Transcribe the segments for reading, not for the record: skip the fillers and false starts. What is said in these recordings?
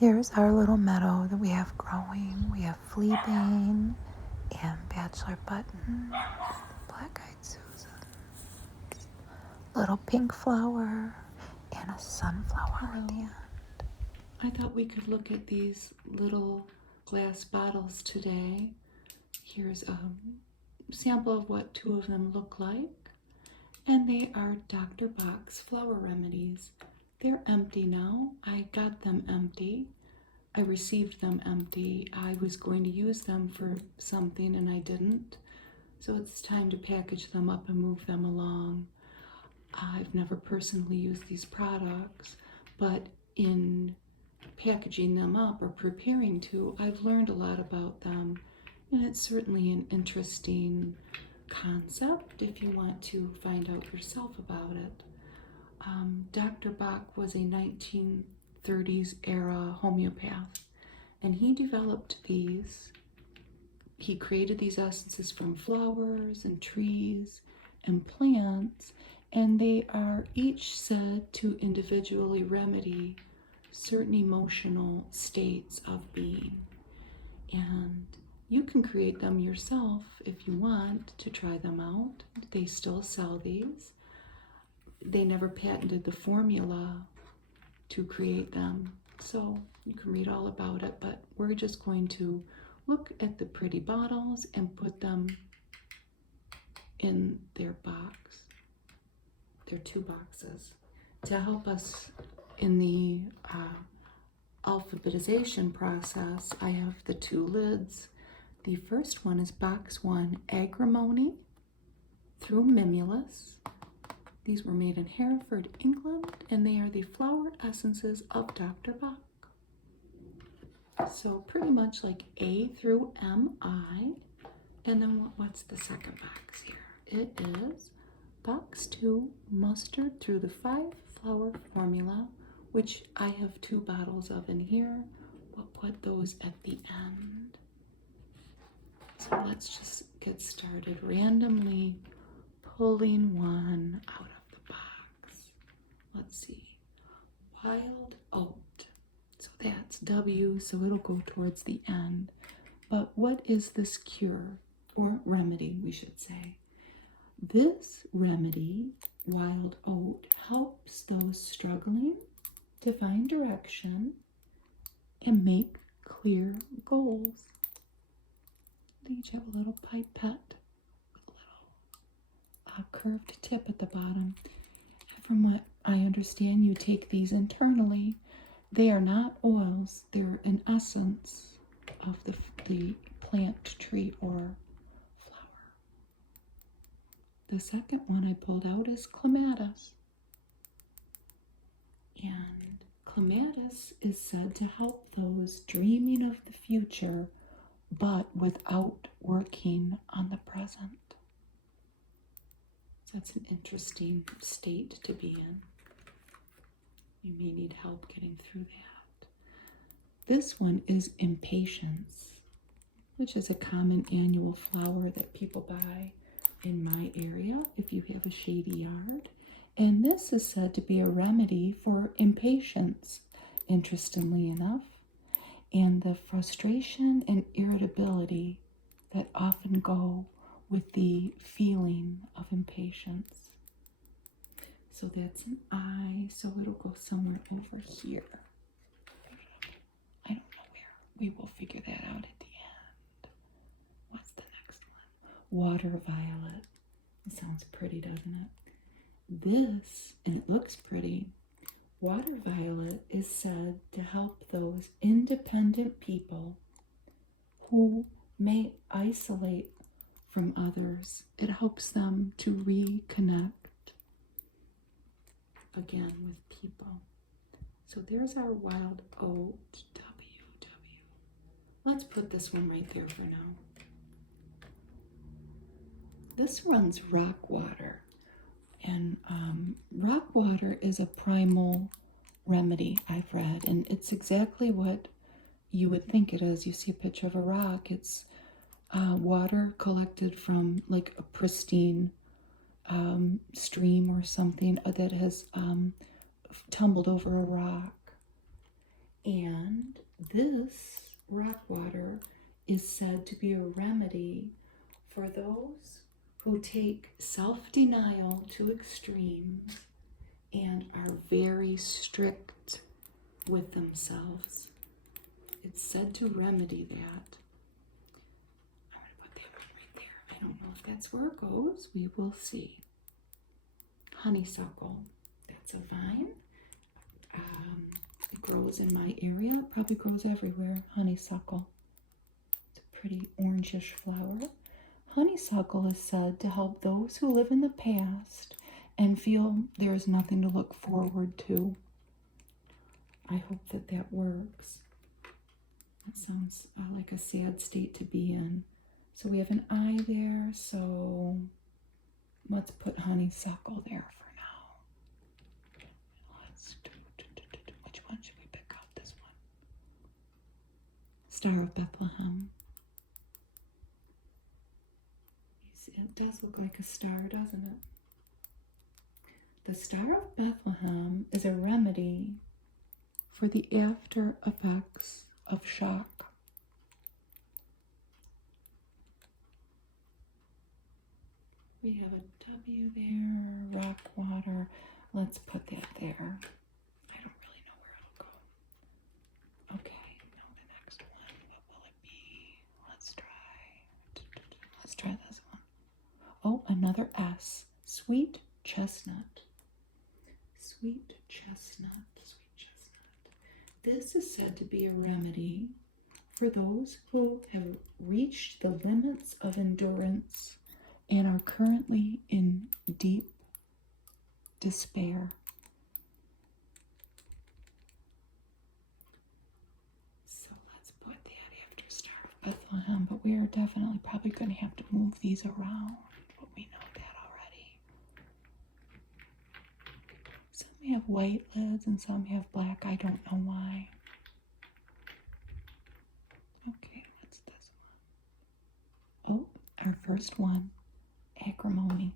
Here's our little meadow that we have growing. We have fleabane and bachelor button, black-eyed Susan, little pink flower, and a sunflower at the end. I thought we could look at these little glass bottles today. Here's a sample of what two of them look like. And they are Dr. Bach's flower remedies. They're empty now. I got them empty. I received them empty. I was going to use them for something and I didn't. So it's time to package them up and move them along. I've never personally used these products, but in packaging them up or preparing to, I've learned a lot about them. And it's certainly an interesting concept if you want to find out yourself about it. Dr. Bach was a 1930s era homeopath, and he developed these. He created these essences from flowers and trees and plants, and they are each said to individually remedy certain emotional states of being. And you can create them yourself if you want to try them out. They still sell these. They never patented the formula to create them, so you can read all about it, but we're just going to look at the pretty bottles and put them in their box. They're two boxes. To help us in the alphabetization process, I have the two lids. The first one is box 1, Agrimony through Mimulus. These were made in Hereford, England, and they are the flowered essences of Dr. Bach. So pretty much like A through MI. And then what's the second box here? It is box 2, Mustard through the 5-flower formula, which I have 2 bottles of in here. We'll put those at the end. So let's just get started randomly pulling one out of the box. Let's see. Wild Oat. So that's W, so it'll go towards the end. But what is this cure, or remedy, we should say? This remedy, Wild Oat, helps those struggling to find direction and make clear goals. They each have a little pipette with a little curved tip at the bottom. From what I understand, you take these internally. They are not oils. They're an essence of the plant, tree, or flower. The second one I pulled out is Clematis. And Clematis is said to help those dreaming of the future, but without working on the present. That's an interesting state to be in. You may need help getting through that. This one is Impatience, which is a common annual flower that people buy in my area if you have a shady yard. And this is said to be a remedy for impatience, interestingly enough, and the frustration and irritability that often go with the feeling of impatience. So that's an I, so it'll go somewhere over here. I don't know where. We will figure that out at the end. What's the next one? Water Violet. It sounds pretty, doesn't it? This, and it looks pretty, Water Violet is said to help those independent people who may isolate from others. It helps them to reconnect again with people. So there's our Wild Oat, WW. Let's put this one right there for now. This one's Rock Water. And rock water is a primal remedy, I've read, and it's exactly what you would think it is. You see a picture of a rock. It's water collected from like a pristine stream or something that has tumbled over a rock. And This rock water is said to be a remedy for those who take self-denial to extremes and are very strict with themselves. It's said to remedy that. I'm going to put that one right there. I don't know if that's where it goes. We will see. Honeysuckle. That's a vine. It grows in my area. It probably grows everywhere. Honeysuckle. It's a pretty orangish flower. Honeysuckle is said to help those who live in the past and feel there is nothing to look forward to. I hope that that works. That sounds like a sad state to be in. So we have an eye there, so let's put honeysuckle there for now. Which one should we pick out? This one. Star of Bethlehem. You see, it does look like a star, doesn't it? The Star of Bethlehem is a remedy for the after effects of shock. We have a W there, rock water. Let's put that there. I don't really know where it'll go. Okay, now the next one. What will it be? Let's try this one. Oh, another S. Sweet chestnut. Sweet chestnut. Sweet chestnut. This is said to be a remedy for those who have reached the limits of endurance and are currently in deep despair. So let's put that after Star of Bethlehem, but we are definitely probably going to have to move these around, but we know that already. Some have white lids and some have black. I don't know why. Okay, what's this one? Oh, our first one. Acrimony,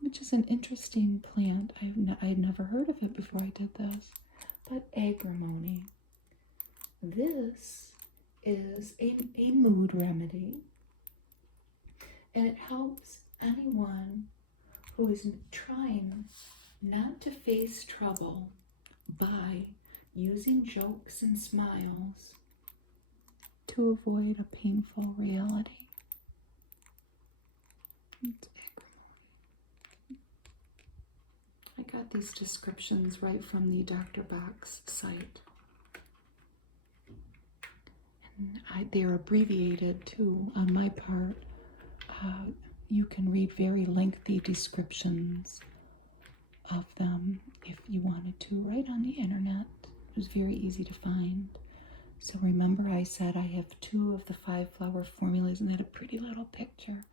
which is an interesting plant. I'd never heard of it before I did this, but acrimony. This is a mood remedy, and it helps anyone who is trying not to face trouble by using jokes and smiles to avoid a painful reality. I got these descriptions right from the Dr. Box site. And they're abbreviated too on my part. You can read very lengthy descriptions of them if you wanted to, right on the internet. It was very easy to find. So remember I said I have 2 of the 5 flower formulas, and they had a pretty little picture.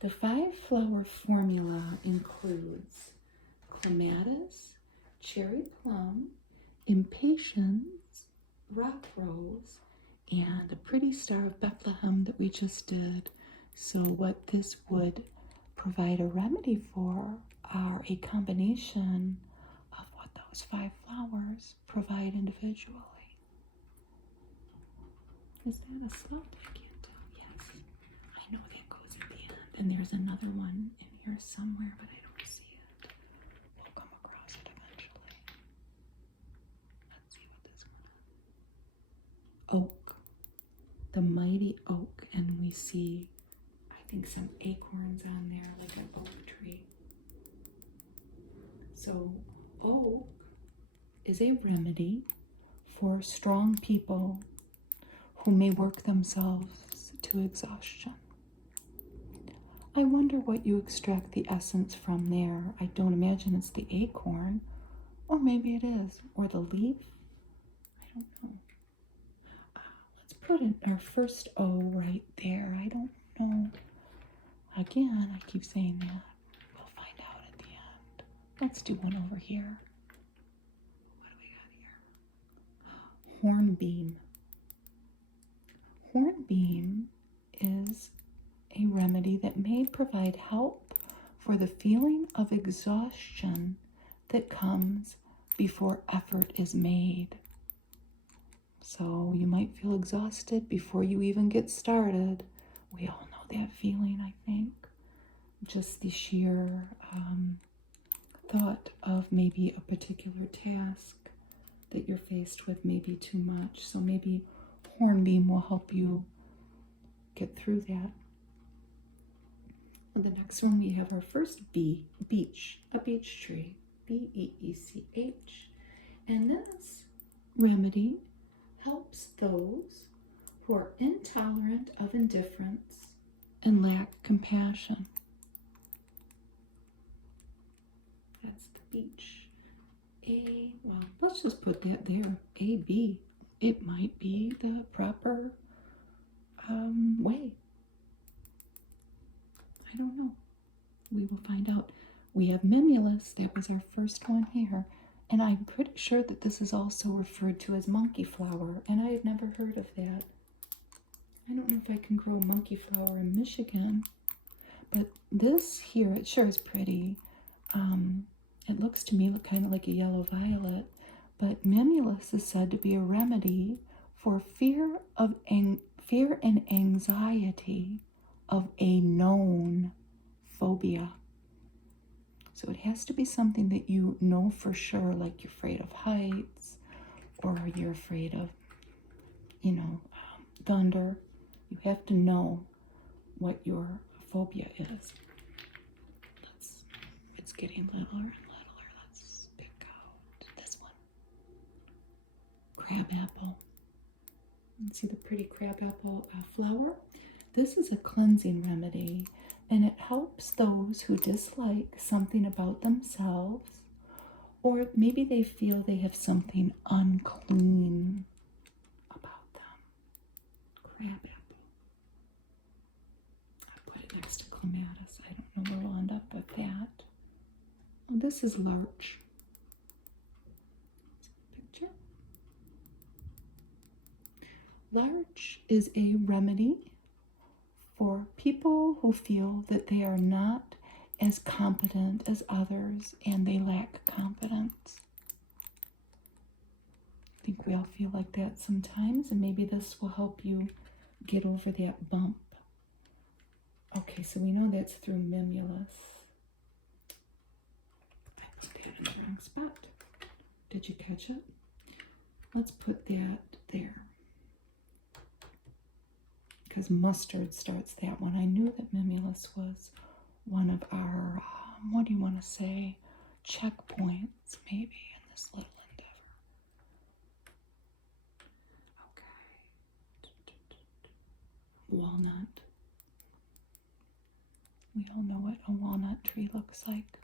The 5 flower formula includes Clematis, Cherry Plum, Impatience, Rock Rose, and a pretty Star of Bethlehem that we just did. So what this would provide a remedy for are a combination of what those 5 flowers provide individually. Is that a slug? I can't tell. Yes. I know that goes at the end. And there's another one in here somewhere, but I don't see it. We'll come across it eventually. Let's see what this one is. Oak. The mighty oak. And we see, I think, some acorns on there, like an oak tree. So, oak is a remedy for strong people who may work themselves to exhaustion. I wonder what you extract the essence from there. I don't imagine it's the acorn, or maybe it is, or the leaf. I don't know. Let's put in our first O right there. I don't know. Again, I keep saying that. We'll find out at the end. Let's do one over here. What do we got here? Hornbeam. Hornbeam is a remedy that may provide help for the feeling of exhaustion that comes before effort is made. So you might feel exhausted before you even get started. We all know that feeling, I think. Just the sheer thought of maybe a particular task that you're faced with may be too much. So maybe Hornbeam will help you get through that. And the next one, we have our first beech, a beech tree, B-E-E-C-H. And this remedy helps those who are intolerant of indifference and lack compassion. That's the beech. Well, let's just put that there. A-B. It might be the proper way. I don't know. We will find out. We have Mimulus. That was our first one here. And I'm pretty sure that this is also referred to as monkey flower. And I had never heard of that. I don't know if I can grow monkey flower in Michigan. But this here, it sure is pretty. It looks to me kind of like a yellow violet. But Mimulus is said to be a remedy for fear and anxiety of a known phobia. So it has to be something that you know for sure, like you're afraid of heights, or you're afraid of, thunder. You have to know what your phobia is. It's getting littler and littler. Let's pick out this one. Crabapple. See the pretty crabapple flower? This is a cleansing remedy, and it helps those who dislike something about themselves, or maybe they feel they have something unclean about them. Crabapple. I put it next to Clematis. I don't know where we'll end up with that. Oh, this is larch. Picture. Larch is a remedy for people who feel that they are not as competent as others and they lack competence. I think we all feel like that sometimes, and maybe this will help you get over that bump. Okay, so we know that's through Mimulus. I put that in the wrong spot. Did you catch it? Let's put that there. Because mustard starts that one. I knew that Mimulus was one of our, what do you want to say, checkpoints maybe in this little endeavor. Okay. Walnut. We all know what a walnut tree looks like.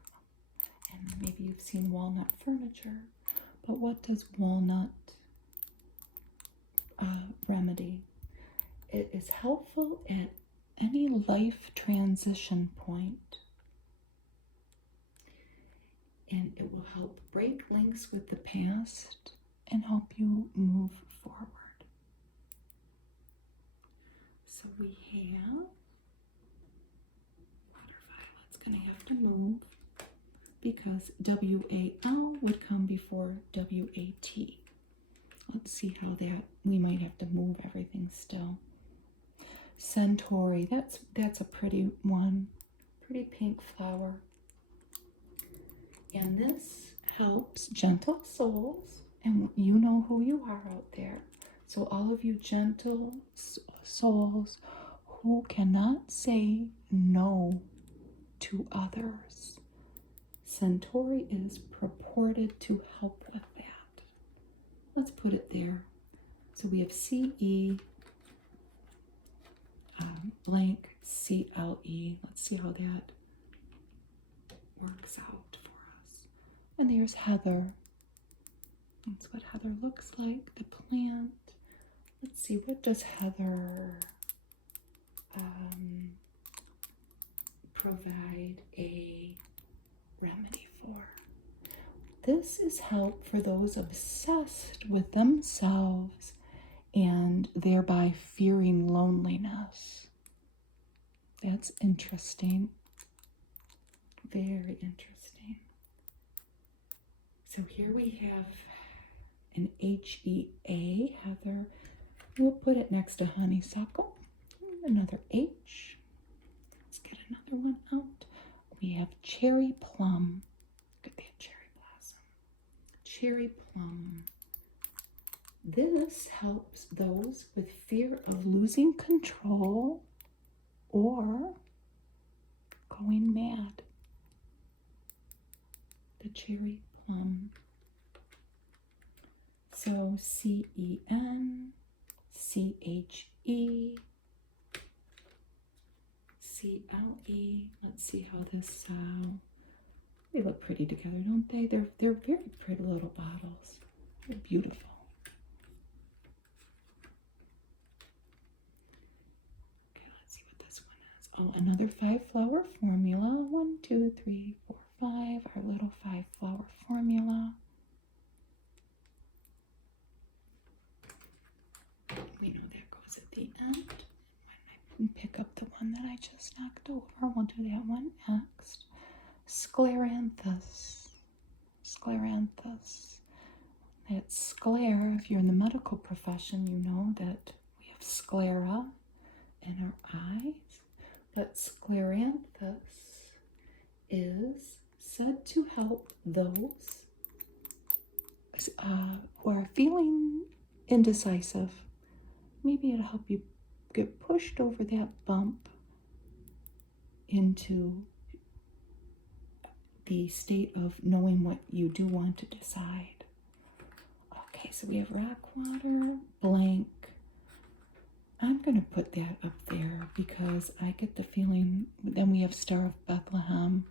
And maybe you've seen walnut furniture. But what does walnut remedy? It is helpful at any life transition point, and it will help break links with the past and help you move forward. So we have water violet's going to have to move because W-A-L would come before W-A-T. Let's see how that, we might have to move everything still. Centauri, that's a pretty one, pretty pink flower. And this helps gentle souls, and you know who you are out there. So all of you gentle souls who cannot say no to others, Centauri is purported to help with that. Let's put it there. So we have C-E blank C-L-E. Let's see how that works out for us. And there's heather. That's what heather looks like, the plant. Let's see, what does heather provide a remedy for? This is help for those obsessed with themselves and thereby fearing loneliness. That's interesting. Very interesting. So here we have an H-E-A, Heather. We'll put it next to honeysuckle. Another H. Let's get another one out. We have cherry plum. Look at that cherry blossom. Cherry plum. This helps those with fear of losing control or going mad. The cherry plum. So C-E-N, C-H-E, C-L-E. Let's see how this, they look pretty together, don't they? They're very pretty little bottles. They're beautiful. Okay, let's see what this one is. Oh, another 5-flower formula. 1, 2, 3, 4, 5. Our little 5-flower formula. We know that goes at the end. When I pick up the one that I just knocked over, we'll do that one next. Scleranthus. Scleranthus. That's sclera. If you're in the medical profession, you know that we have sclera in our eyes. But Scleranthus is said to help those who are feeling indecisive. Maybe it'll help you get pushed over that bump into the state of knowing what you do want to decide. Okay, so we have rock water, blank. I'm going to put that up there because I get the feeling, then we have Star of Bethlehem.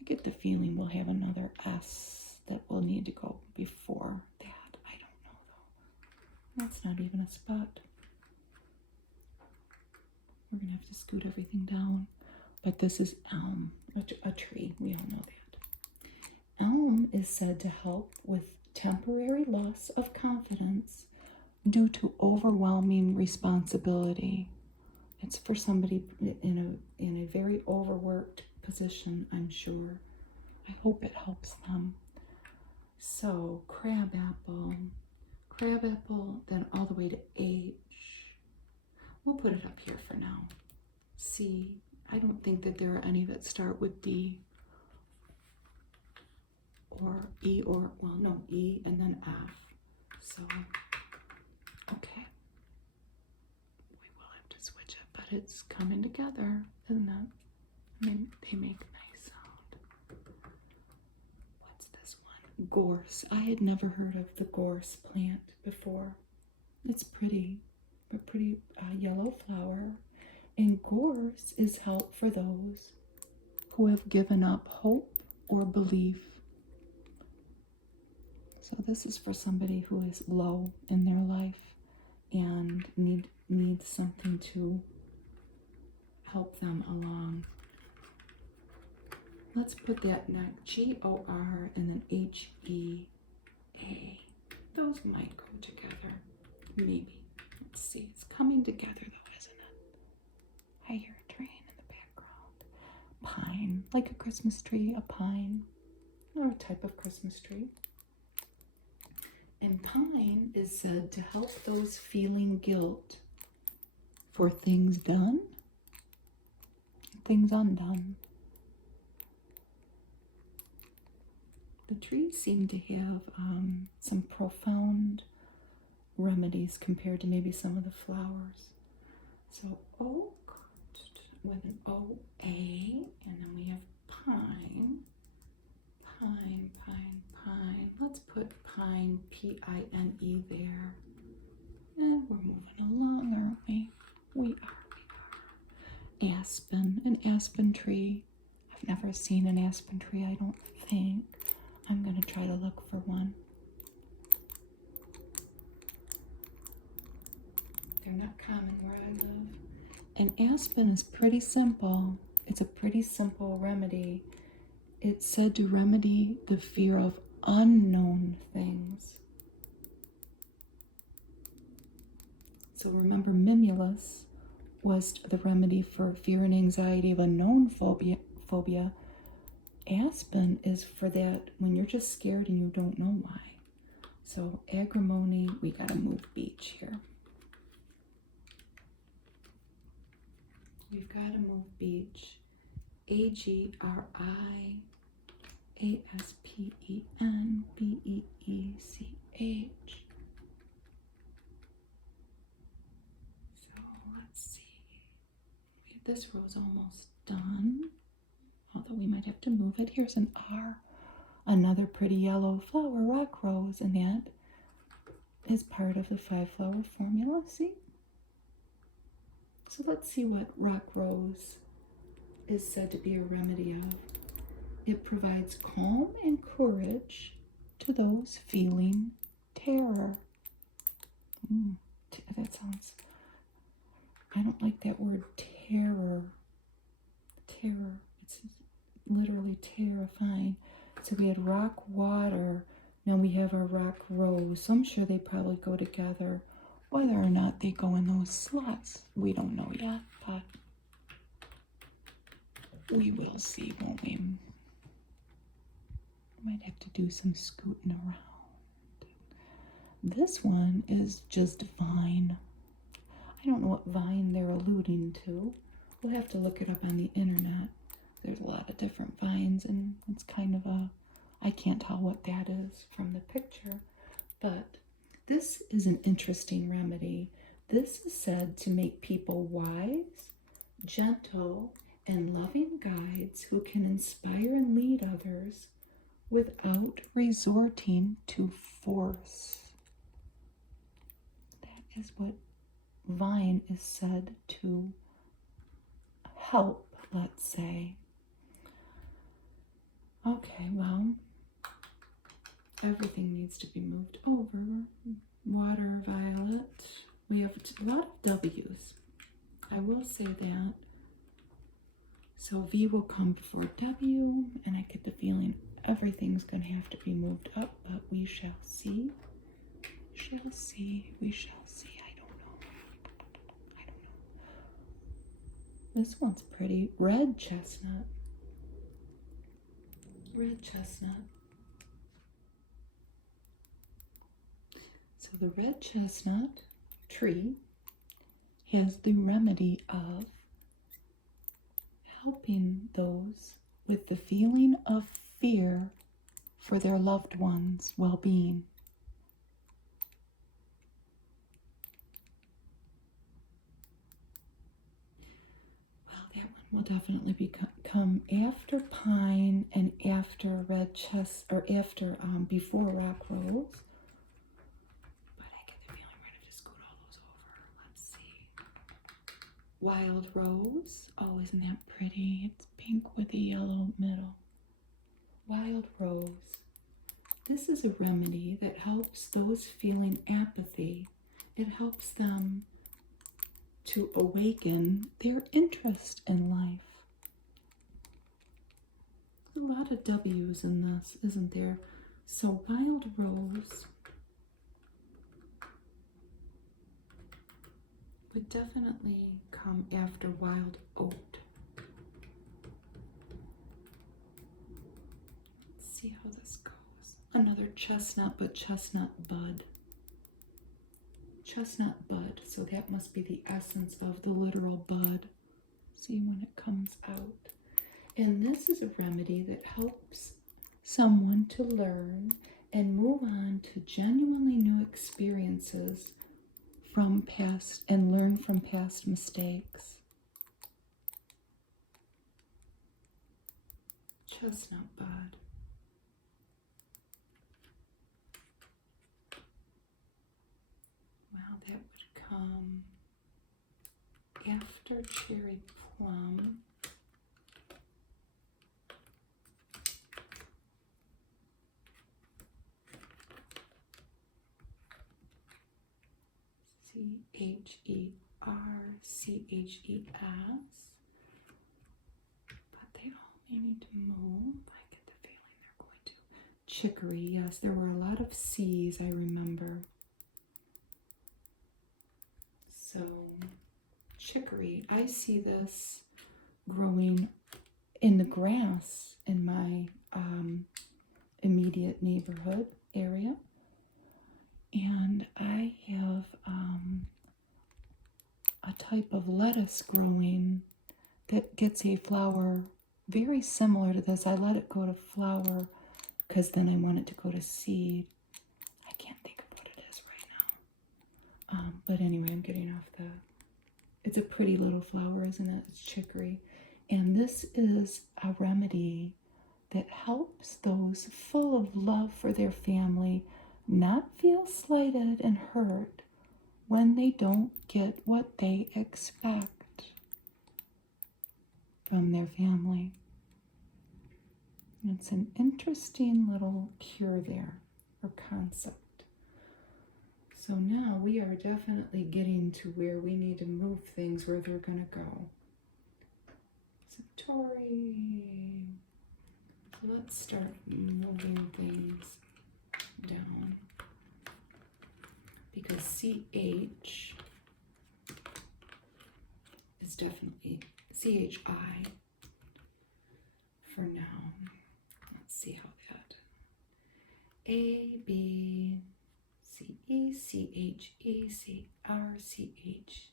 I get the feeling we'll have another S that will need to go before that. I don't know though. That's not even a spot. We're going to have to scoot everything down. But this is elm, a tree. We all know that. Elm is said to help with temporary loss of confidence due to overwhelming responsibility. It's for somebody in a very overworked position, I'm sure. I hope it helps them. So, crabapple, then all the way to H. We'll put it up here for now. C. I don't think that there are any that start with D or E or, well, no, E and then F. So, okay. We will have to switch it, but it's coming together, isn't it? I mean, they make a nice sound. What's this one? Gorse. I had never heard of the Goris plant before. It's pretty. A pretty yellow flower, and gorse is help for those who have given up hope or belief. So this is for somebody who is low in their life and needs something to help them along. Let's put that next, G-O-R and then H-E-A. Those might go together, maybe. Let's see, it's coming together though, isn't it? I hear a train in the background. Pine, like a Christmas tree, a pine, or a type of Christmas tree. And pine is said to help those feeling guilt for things done, things undone. The trees seem to have some profound remedies compared to maybe some of the flowers. So oak with an O-A, and then we have pine. Let's put pine, P-I-N-E there. And we're moving along, aren't we? We are. Aspen, an aspen tree. I've never seen an aspen tree, I don't think. I'm going to try to look for one. They're not common where I live. And aspen is pretty simple. It's a pretty simple remedy. It's said to remedy the fear of unknown things. So remember, mimulus was the remedy for fear and anxiety of unknown phobia. Aspen is for that when you're just scared and you don't know why. So agrimony, we gotta move beech here. We've gotta move beech. Agriaspenbeech. So let's see. This row's almost done, although we might have to move it. Here's an R, another pretty yellow flower, rock rose, and that is part of the 5-flower formula, see? So let's see what rock rose is said to be a remedy of. It provides calm and courage to those feeling terror. That sounds, I don't like that word terror. Terror, it's literally terrifying. So we had rock water, now we have our rock rose. So I'm sure they probably go together. Whether or not they go in those slots, we don't know yet, but we will see, won't we? Might have to do some scooting around. This one is just vine. I don't know what vine they're alluding to. We'll have to look it up on the internet. There's a lot of different vines, and it's kind of a, I can't tell what that is from the picture, but this is an interesting remedy. This is said to make people wise, gentle, and loving guides who can inspire and lead others without resorting to force. That is what vine is said to help, let's say. Okay, well, everything needs to be moved over. Water, violet. We have a lot of W's. I will say that. So V will come before W, and I get the feeling everything's going to have to be moved up, but we shall see. We shall see. We shall see. I don't know. This one's pretty. Red chestnut. Red chestnut. So the red chestnut tree has the remedy of helping those with the feeling of fear for their loved ones' well-being. Well, that one will definitely come after pine and after red chest, or after before rock rose. But I get the feeling we're gonna just scoot all those over. Let's see. Wild rose. Oh, isn't that pretty? It's pink with a yellow middle. Wild rose. This is a remedy that helps those feeling apathy. It helps them to awaken their interest in life. There's a lot of W's in this, isn't there? So wild rose would definitely come after wild oat. Let's see how this goes. Another chestnut, but chestnut bud. Chestnut bud, so that must be the essence of the literal bud. See when it comes out. And this is a remedy that helps someone to learn and move on to genuinely new experiences from past and learn from past mistakes. Chestnut bud. Well, that would come after cherry plum. Cherches. But they all need to move. I get the feeling they're going to. Chicory, yes, there were a lot of C's, I remember. So, chicory, I see this growing in the grass in my immediate neighborhood area. And I have a type of lettuce growing that gets a flower very similar to this. I let it go to flower because then I want it to go to seed. I can't think of what it is right now. But anyway, I'm getting off the... It's a pretty little flower, isn't it? It's chicory. And this is a remedy that helps those full of love for their family not feel slighted and hurt when they don't get what they expect from their family. It's an interesting little cure there, or concept. So now we are definitely getting to where we need to move things where they're going to go. Satori. So let's start moving things down. Because CH is definitely CHI for now. Let's see how that. A, B, C, E, C, H, E, C, R, C, H,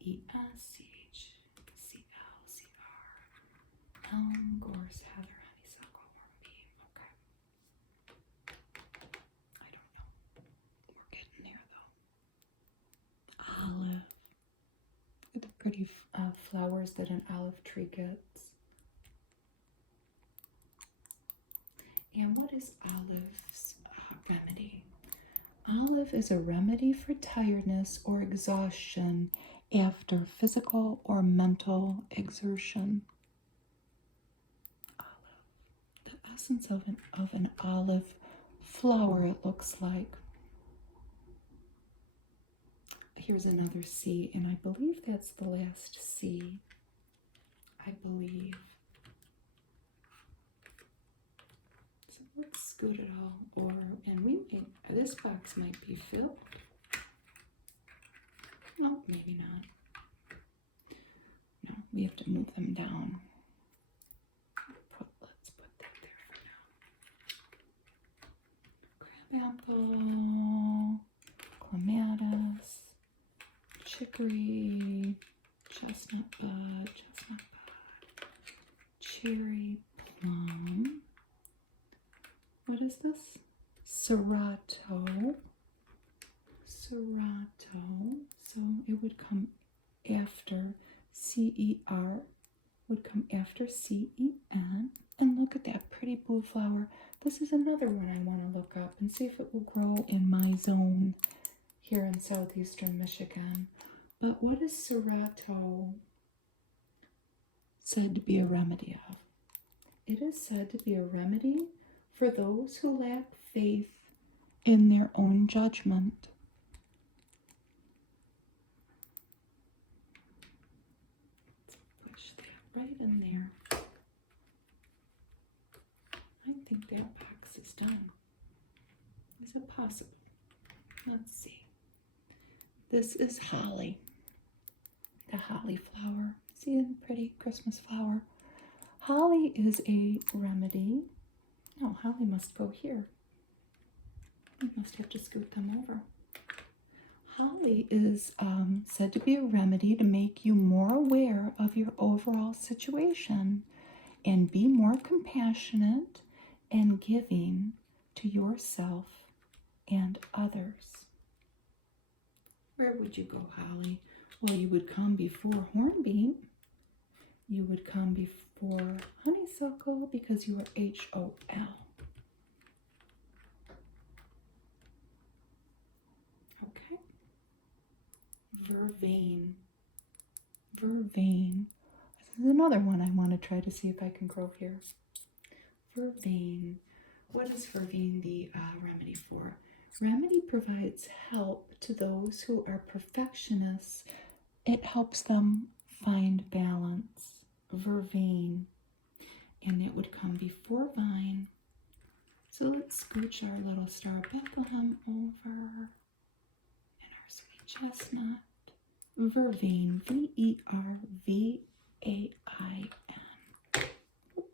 E, S, C, H, C, L, C, R, Elm, Goris, Heather, Honeysuckle, or B. Okay. I don't know. We're getting there though. Olive. Look at the pretty flowers that an olive tree gets. And what is olive's remedy? Olive is a remedy for tiredness or exhaustion after physical or mental exertion. Olive. The essence of an olive flower, it looks like. Here's another C, and I believe that's the last C. I believe. So let's scoot it all over, and this box might be filled. No, maybe not. No, we have to move them down. Let's put that there for now. Crabapple, Clematis, chicory, chestnut bud, cherry, plum. What is this? Serrato. So it would come after C-E-R, would come after C-E-N. And look at that pretty blue flower. This is another one I want to look up and see if it will grow in my zone here in southeastern Michigan. But what is Serrato said to be a remedy of? It is said to be a remedy for those who lack faith in their own judgment. Let's push that right in there. I think that box is done. Is it possible? Let's see. This is holly. The holly flower. See the pretty Christmas flower? Holly is a remedy. No, holly must go here. I must have to scoot them over. Holly is said to be a remedy to make you more aware of your overall situation and be more compassionate and giving to yourself and others. Where would you go, Holly? Well, you would come before hornbeam. You would come before honeysuckle because you are H-O-L. Okay. Vervain. Vervain. This is another one I want to try to see if I can grow here. Vervain. What is vervain the remedy for? Remedy provides help to those who are perfectionists. It helps them find balance. Vervain. And that would come before vine. So let's scooch our little star Bethlehem over. And our sweet chestnut. Vervain. V-E-R-V-A-I-N. That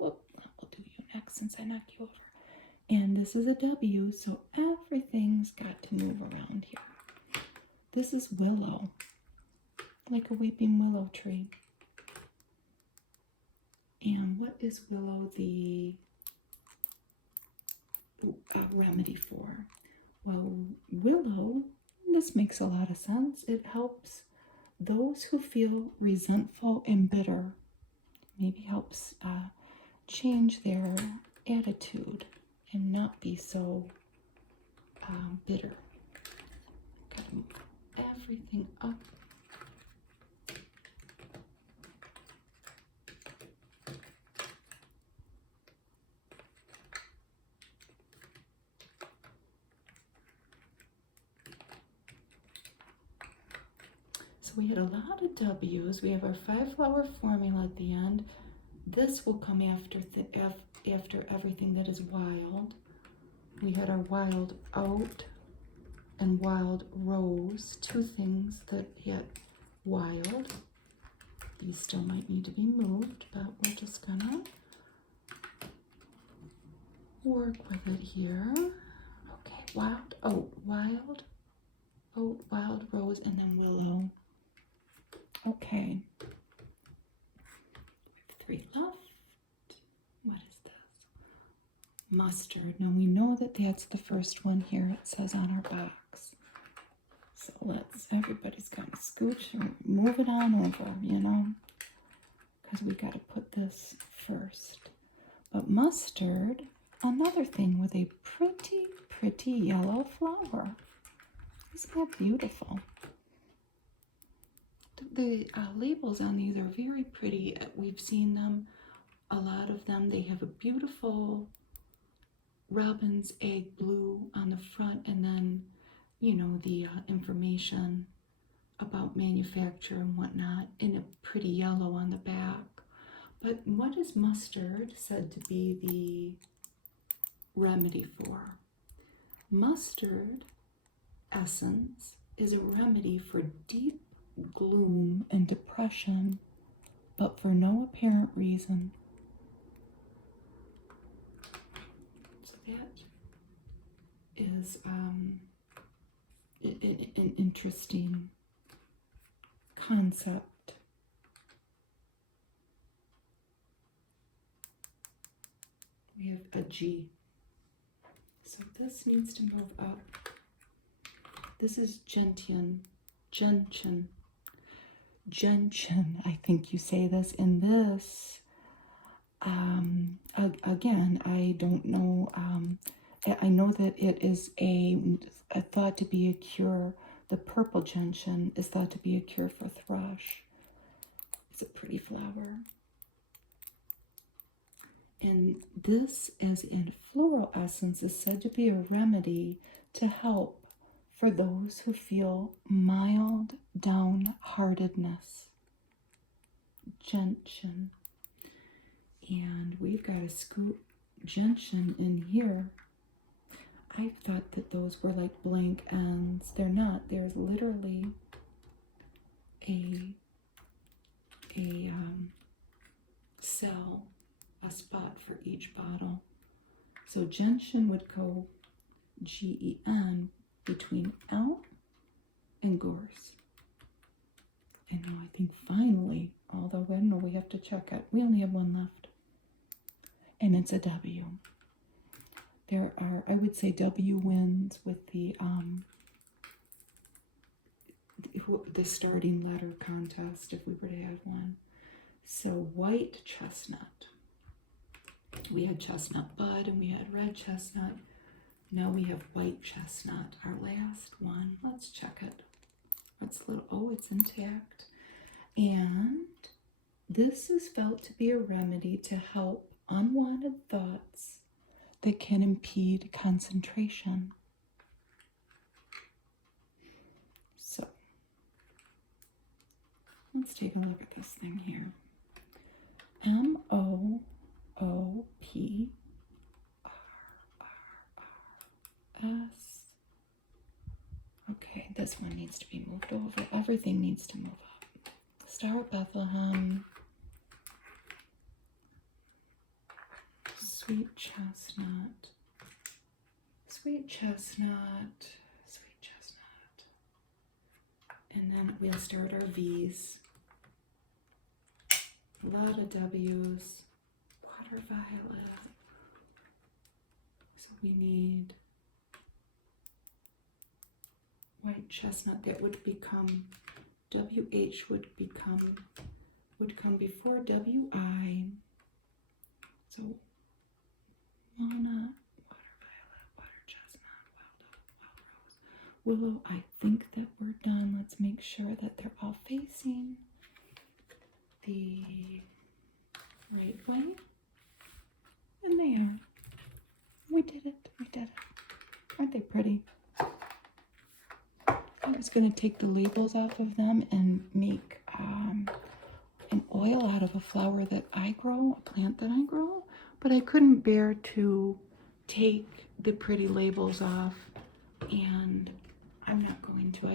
will do you next since I knocked you over. And this is a W, so everything's got to move around here. This is Willow, like a weeping willow tree. And what is Willow the remedy for? Well, Willow, this makes a lot of sense. It helps those who feel resentful and bitter. Maybe helps change their attitude and not be so bitter. Gotta move everything up. So we had a lot of W's. We have our 5-flower formula at the end. This will come after after everything that is wild. We had our wild oat and wild rose, 2 things that hit wild. These still might need to be moved, but we're just gonna work with it here. Okay, wild oat, wild rose, and then willow. Okay, 3 left. What is this? Mustard. Now we know that that's the first one here. It says on our box. So everybody's got to scooch and move it on over, you know, because we got to put this first. But mustard, another thing with a pretty, pretty yellow flower. Isn't that beautiful? The labels on these are very pretty. We've seen them, a lot of them. They have a beautiful robin's egg blue on the front, and then, you know, the information about manufacture and whatnot in a pretty yellow on the back. But what is mustard said to be the remedy for? Mustard essence is a remedy for deep gloom and depression, but for no apparent reason. So that is an interesting concept. We have a G. So this needs to move up. This is gentian. Gentian, I think you say this. In this, again, I don't know. I know that it is a thought to be a cure. The purple gentian is thought to be a cure for thrush. It's a pretty flower. And this, as in floral essence, is said to be a remedy to help for those who feel mild downheartedness. Gentian. And we've got to scoop gentian in here. I thought that those were like blank ends. They're not. There's literally a cell, a spot for each bottle. So gentian would go G-E-N between L and Goris. And now I think finally, although I don't know, we have to check it. We only have one left. And it's a W. There are, I would say, W wins with the starting letter contest if we were to have one. So white chestnut. We had chestnut bud and we had red chestnut. Now we have white chestnut, our last one. Let's check it. Oh, it's intact. And this is felt to be a remedy to help unwanted thoughts that can impede concentration. So, let's take a look at this thing here. M-O-O-P-R-R-R-S. Okay, this one needs to be moved over. Everything needs to move up. Star of Bethlehem. Sweet chestnut. Sweet chestnut, sweet chestnut. And then we'll start our V's. A lot of W's. Water violet. So we need white chestnut. That would become WH would come before WI. So walnut, water violet, water chestnut, wild rose. Willow, I think that we're done. Let's make sure that they're all facing the right way. And they are. We did it. We did it. Aren't they pretty? I was going to take the labels off of them and make an oil out of a flower that I grow, a plant that I grow, but I couldn't bear to take the pretty labels off, and I'm not going to.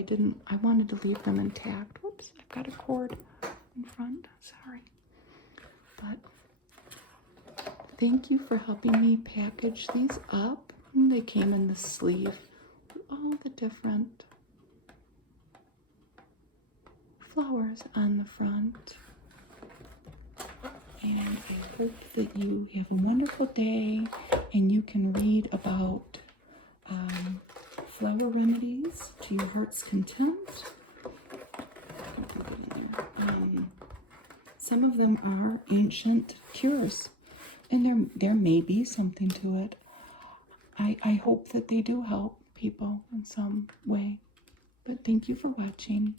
I wanted to leave them intact. Whoops, I've got a cord in front. Sorry. But thank you for helping me package these up. They came in the sleeve. All the different flowers on the front. And I hope that you have a wonderful day and you can read about flower remedies to your heart's content. Some of them are ancient cures, and there may be something to it. I hope that they do help people in some way. But thank you for watching.